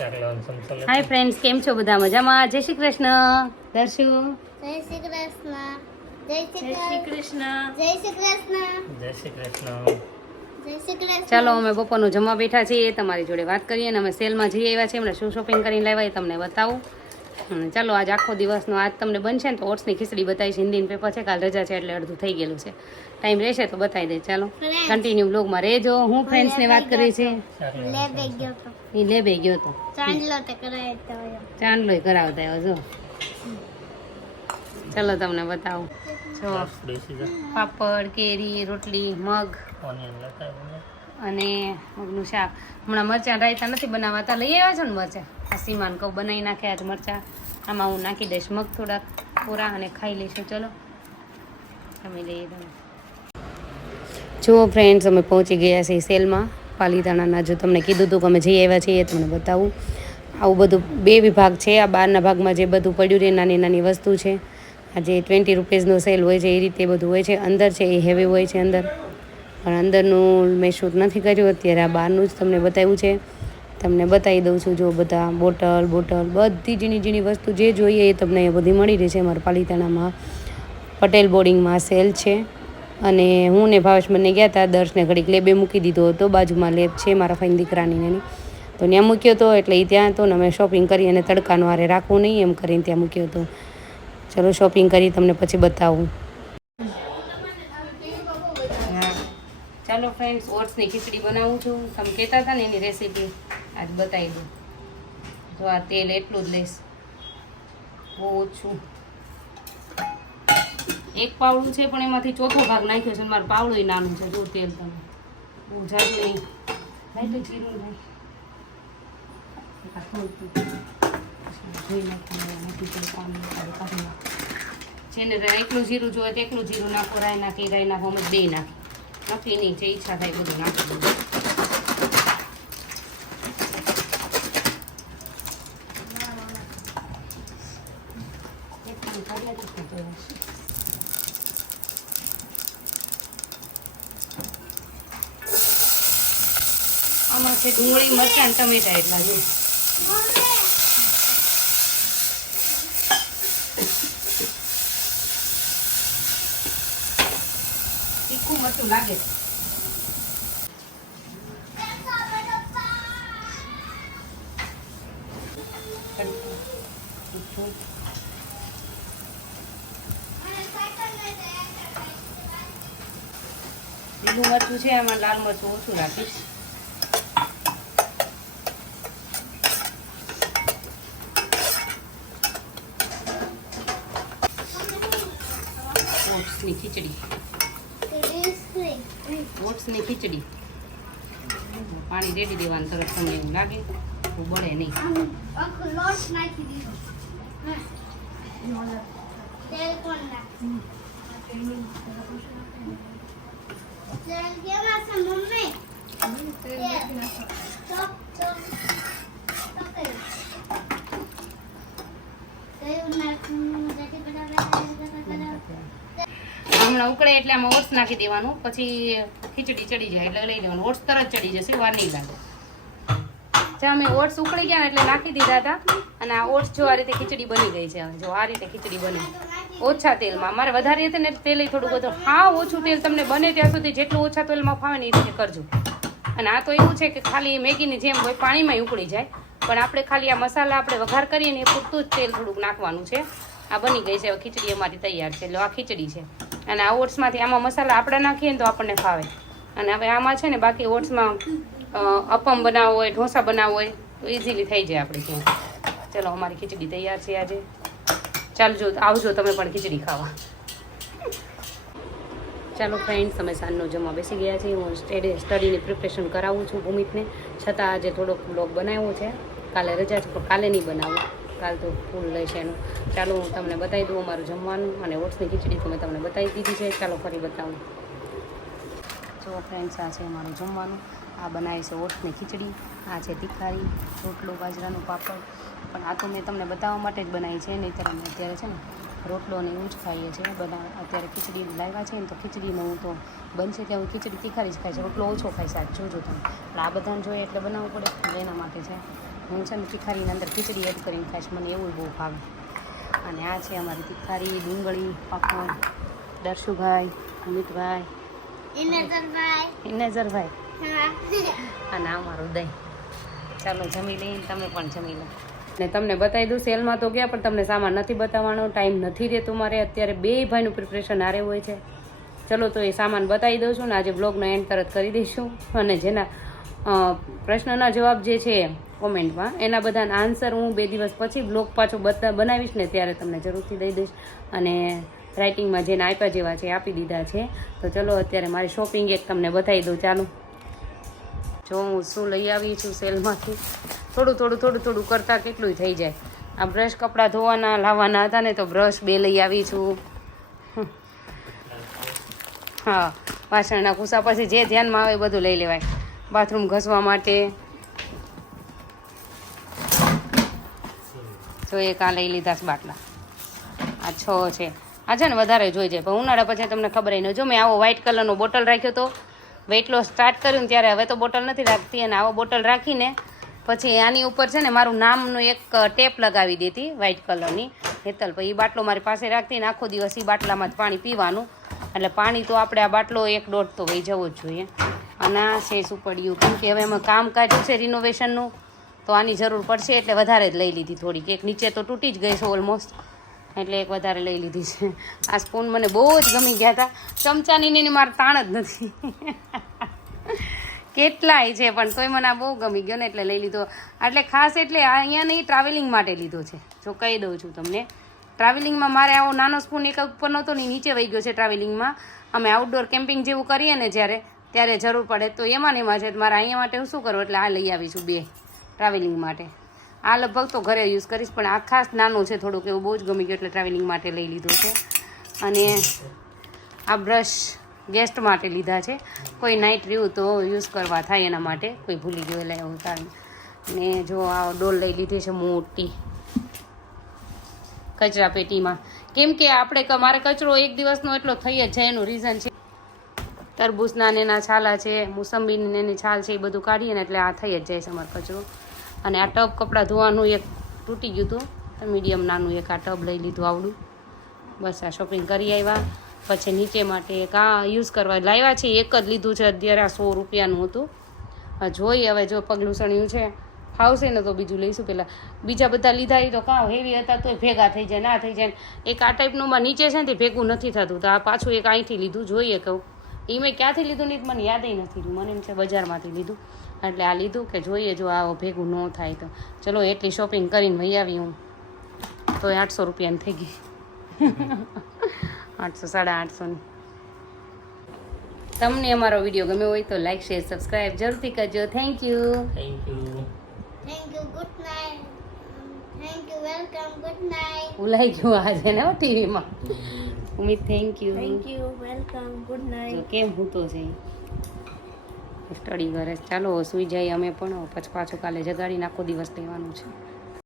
Hi friends કેમ છો બધા? મજામાં? જય શ્રી કૃષ્ણ. દર્શુ. જય શ્રી કૃષ્ણ. જય શ્રી કૃષ્ણ. કૃષ્ણ. જય શ્રી કૃષ્ણ. જય શ્રી કૃષ્ણ. જય શ્રી કૃષ્ણ. ચાલો અમે બપોરનું જમવા બેઠા છીએ. તમારી જોડે વાત કરીએ અને અમે સેલમાં જઈ આવ્યા છીએ. હમણાં શું શોપિંગ કરીને લાવ્યા એ તમને બતાવું. ચાલો આજ આખો દિવસનો આજ તમને બનશે ને તો ઓટ્સની ખીચડી બતાવીશ. હિન્દીનું પેપર છે કાલ રજા છે એટલે અડધું થઈ ગયેલું છે. ટાઈમ રહેશે તો બતાવી દે. ચાલો. કન્ટિન્યુ બ્લોગમાં રહેજો. હું ફ્રેન્ડ્સને વાત કરી છે. શાક લે લેવાનું ગયો તો. એ લેબે ગયો તો. ચાંદલો કરાવતા આવ્યો. જો. ચાલો તમને બતાવું. જો પાપડ કેરી રોટલી મગ. અને મગનું શાક. હમણાં મરચાં રાયતા નથી બનાવાતા. લઈ આવ્યા છો ને મરચાં? આ સીમાન કહું, બનાવી નાખ્યા જ મરચાં. આમાં હું નાખી દઈશ મગ થોડાક પૂરા અને ખાઈ લઈશું. ચલો. તમે લઈએ તમે જુઓ ફ્રેન્ડ્સ અમે પહોંચી ગયા છીએ સેલમાં. પાલીતાણાના જો તમને કીધું હતું કે અમે જઈ આવ્યા છીએ તમને બતાવું. આવું બધું બે વિભાગ છે. આ બહારના ભાગમાં જે બધું પડ્યું છે નાની નાની વસ્તુ છે. આ જે ટ્વેન્ટી રૂપીઝનો સેલ હોય છે, એ રીતે બધું હોય છે. અંદર છે, એ હેવી હોય છે અંદર. પણ અંદરનું મેં શૂટ નથી કર્યું, અત્યારે આ બહારનું જ તમને બતાવ્યું છે. તમને બતાવી દઉં છું જો બધા બોટલ બોટલ, બધી ઝીણી ઝીણી વસ્તુ જે જોઈએ એ તમને અહીંયા બધી મળી રહેશે. છે અમારા પાલિતાણામાં પટેલ બોર્ડિંગમાં સેલ છે. અને હું ને ભાવેશ બંને ગયા હતા, દર્શને ઘડીક લેબે મૂકી દીધો હતો. બાજુમાં લેબ છે મારા ફાઈન દીકરાની એની. તો ત્યાં મૂક્યો હતો એટલે એ ત્યાં હતો ને અમે શોપિંગ કરી અને તડકાનો આરે રાખવું નહીં, એમ કરીને ત્યાં મૂક્યો હતો ચલો શોપિંગ કરી, તમને પછી બતાવું ચાલો ફ્રેન્ડ્સ ઓટ્સની ખીચડી બનાવું છું. તમે કહેતા હતા ને એની રેસીપી આજ બતાવી દઉં. તો આ તેલ એટલું જ લઈશ. બહુ ઓછું. એક પાવડું છે, પણ એમાંથી ચોથો ભાગ નાખ્યો છે મારું પાવડું નાનું છે. જો તેલ તમે. બહુ જાજુ નહીં નહીં જીરું નહીં. જેને એકલું જીરું જોઈએ એકલું જીરું નાખો, રાઈ નાખી રાઈ નાખો, અમે બે નાખી નહીં જે ઈચ્છા થાય બધું નાખી દઉં આમાં છે ડુંગળી મરચાં ટમેટા એટલા જો મરચું લાગે છે. લીલું મરચું છે એમાં લાલ મરચું ઓછું નાખીશ ઓટ્સની ખીચડી. ઓટ્સની ખીચડી. પાણી રેડી દેવાનું, તરત તમને એવું લાગે બળે નહીં. હમણાં ઉકળે એટલે આમાં ઓટ્સ નાખી દેવાનું. પછી ખીચડી ચડી જાય એટલે લઈ લેવાનું. ઓટ્સ તરત ચડી જશે, વાર નહીં લાગે. જ્યાં અમે ઓટ્સ ઉકળી ગયા એટલે નાખી દીધા હતા. અને આ ઓટ્સ જો આ રીતે ખીચડી બની ગઈ છે જો આ રીતે ખીચડી બને. ઓછા તેલમાં. મારે વધારે હતી ને તેલ થોડું બધું. હા, ઓછું તેલ તમને બને ત્યાં સુધી જેટલું ઓછા તેલમાં ફાવે ને એ રીતે કરજો. અને આ તો એવું છે કે ખાલી મેગીની જેમ હોય, પાણીમાં ઉકળી જાય. પણ આપણે ખાલી આ મસાલા આપણે વઘાર કરીએ ને એ પૂરતું જ તેલ થોડુંક નાખવાનું છે. આ બની ગઈ છે. ખીચડી અમારી તૈયાર છે. એટલે આ ખીચડી છે. અને આ ઓટ્સમાંથી આમાં મસાલા આપણે નાખીએ ને તો આપણને ફાવે. અને હવે આમાં છે ને બાકી ઓટ્સમાં અપમ બનાવવો હોય, ઢોસા બનાવવો હોય, તો ઇઝીલી થઈ જાય આપણે ત્યાં. ચલો, અમારી ખીચડી તૈયાર છે આજે. ચાલજો, આવજો તમે પણ ખીચડી ખાવા. ચાલો ફ્રેન્ડ્સ અમે સાંજનો જમવા બેસી ગયા છીએ. હું સ્ટડી સ્ટડીની પ્રિપરેશન કરાવું છું ભૂમિતને છતાં આજે થોડોક બ્લોગ બનાવ્યો છે. કાલે રજા છે, પણ કાલે નહીં બનાવું. કાલ તો ફૂલ રહેશે એનું. ચાલો, હું તમને બતાવી દઉં અમારું જમવાનું અને ઓટ્સની ખીચડી તો મેં તમને બતાવી દીધી છે. ચાલો, ફરી બતાવું. જો ફ્રેન્ડ્સ આ છે અમારું જમવાનું. આ બનાવી છે ઓટની ખીચડી, આ છે તીખારી, રોટલો, બાજરાનું પાપડ. પણ આ તો મેં તમને બતાવવા માટે જ બનાવી છે, નહીંતર અમે અત્યારે છે ને રોટલો ને એવું જ ખાઈએ છીએ. બધા અત્યારે ખીચડી લાવ્યા છે ને તો ખીચડીને હું તો બનશે ત્યાં હું ખીચડી તીખારી જ ખાઈશ. રોટલો ઓછો ખાઈશ આજ, જોજો તમે. એટલે આ બધાને જોઈએ એટલે બનાવવું પડે. એના માટે છે, હું છે ને તીખારીની અંદર ખીચડી એડ કરીને ખાઈશ. મને એવું બહુ ભાવે. અને આ છે અમારી તીખારી, ડુંગળી, પાપડ દર્શુભાઈ અમિતભાઈ ઇન્દ્રભાઈ નજરભાઈ હા. અને મારું દહીં. ચાલો જમી લઈને તમે પણ જમી લો. ને તમને બતાવી દઉં સેલમાં તો ગયા પણ તમને સામાન નથી બતાવવાનો ટાઈમ નથી રહેતો મારે. અત્યારે બે ભાઈનું પ્રિપરેશન આરે હોય છે. ચલો તો એ સામાન બતાવી દઉં છું ને આજે બ્લોગનો એન્ડ તરત કરી દઈશું. અને જેના પ્રશ્નના જવાબ જે છે કોમેન્ટમાં એના બધાના આન્સર હું બે દિવસ પછી બ્લોગ પાછો બતા બનાવીશ ને ત્યારે તમને જરૂરથી દઈ દઈશ. અને રાઇટિંગમાં જેને આપ્યા જેવા છે આપી દીધા છે. તો ચલો અત્યારે મારી શોપિંગ એક તમને બતાવી દઉં ચાલો. જો હું શું લઈ આવી છું સેલમાંથી. થોડું થોડું થોડું થોડું કરતાં કેટલું થઈ જાય. આ બ્રશ કપડાં ધોવાના, લાવવાના હતા ને તો બ્રશ બે લઈ આવી છું. હા, વાસણના કુસા પછી જે ધ્યાનમાં આવે બધું લઈ લેવાય. બાથરૂમ ઘસવા માટે. જો એક આ લઈ લીધા બાટલા. આ છ છે. આ છે ને વધારે જોઈ જાય. પણ ઉનાળા પછી તમને ખબર ન જો મેં આવો વ્હાઇટ કલરનો બોટલ રાખ્યો હતો વેઇટ લોસ સ્ટાર્ટ કર્યું ને ત્યારે હવે તો બોટલ નથી રાખતી અને આવો બોટલ રાખીને પછી આની ઉપર છે ને મારું નામનું એક ટેપ લગાવી દેતી વ્હાઇટ કલરની હેતલ. પછી એ બાટલો મારી પાસે રાખતી ને આખો દિવસ એ બાટલામાં જ પાણી પીવાનું. એટલે પાણી તો આપણે આ બાટલો એક દોઢ તો વહી જવો જ જોઈએ. અને આ છે શું પડ્યું કેમ કે હવે એમાં કામ કાઢ્યું છે રિનોવેશનનું તો આની જરૂર પડશે એટલે વધારે જ લઈ લીધી થોડીક. એક નીચે તો તૂટી જ ગઈ છે ઓલમોસ્ટ એટલે એક વધારે લઈ લીધી છે. આ સ્પૂન મને બહુ જ ગમી ગયા હતા. ચમચાની ને મારે તાણ જ નથી. કેટલાય છે પણ તોય મને આ બહુ ગમી ગયો ને એટલે લઈ લીધો. એટલે ખાસ એટલે અહીંયા નહીં ટ્રાવેલિંગ માટે લીધો છે. જો કહી દઉં છું તમને. ટ્રાવેલિંગમાં મારે આવો નાનો સ્પૂન એક ઉપર નહોતો ને નીચે વહી ગયો છે ટ્રાવેલિંગમાં અમે આઉટડોર કેમ્પિંગ જેવું કરીએ ને જ્યારે, ત્યારે જરૂર પડે. તો એમાં ને એમાં છે. મારે અહીંયા માટે હું શું કરું? એટલે આ લઈ આવીશું બે ટ્રાવેલિંગ માટે. આ લગભગ તો ઘરે યુઝ કરીશ, પણ આ ખાસ નાનું છે થોડુંક, એવું બહુ જ ગમી ગયું એટલે ટ્રાવેલિંગ માટે લઈ લીધું છે. અને આ બ્રશ ગેસ્ટ માટે લીધા છે. કોઈ નાઇટ રહ્યું તો યુઝ કરવા થાય એના માટે, કોઈ ભૂલી ગયું એટલે એવું કારણ ને જો આ ડોલ લઈ લીધી છે મોટી. કચરા પેટીમાં. કેમ કે આપણે મારે કચરો એક દિવસનો એટલો થઈ જ જાય એનું રીઝન છે. તરબૂચના ને એના છાલા છે, મોસંબીની એની છાલ છે, એ બધું કાઢીએ ને એટલે આ થઈ જ જાય છે અમારો કચરો. અને આ ટબ કપડાં ધોવાનું એક તૂટી ગયું હતું. મીડિયમ નાનું એક આ ટબ લઈ લીધું આવડું. બસ આ શોપિંગ કરી આવ્યા. પછી નીચે માટે એક આ યુઝ કરવા લાવ્યા છે. એક જ લીધું છે અત્યારે આ સો રૂપિયાનું હતું. જોઈએ હવે જો પગલું સણ્યું છે. ફાવશે ને તો બીજું લઈશું પહેલાં બીજા બધા લીધા એ તો કાં હેવી હતા તોય ભેગા થઈ જાય, ના થઈ જાય. એક આ ટાઈપનું નીચે છે ને તે ભેગું નથી થતું. તો આ પાછું એક અહીંથી લીધું, જોઈએ કહું. એ મેં ક્યાંથી લીધું નહીં મને યાદ નથી રહ્યું. મને એમ છે બજારમાંથી લીધું. એટલે આ લીધું કે જોઈએ જો આવો ભેગું ન થાય તો. ચલો એટલી શોપિંગ કરીને વહી આવી હું. તો આઠસો રૂપિયાની થઈ ગઈ. આઠસો સાડા આઠસોની. તમને અમારો વીડિયો ગમ્યો હોય તો લાઈક શેર સબસ્ક્રાઈબ જરૂરથી કરજો. Thank you thank you thank you good night thank you welcome good night ભૂલાઈ ગયું આજે ને ટીવીમાં Umit thank you thank you welcome good night કેમ હું તો છે સ્ટડી કરે. ચાલો, સુઈ જાય અમે પણ પછી પાછું કાલે જગાડીને આખો દિવસ લેવાનું છે.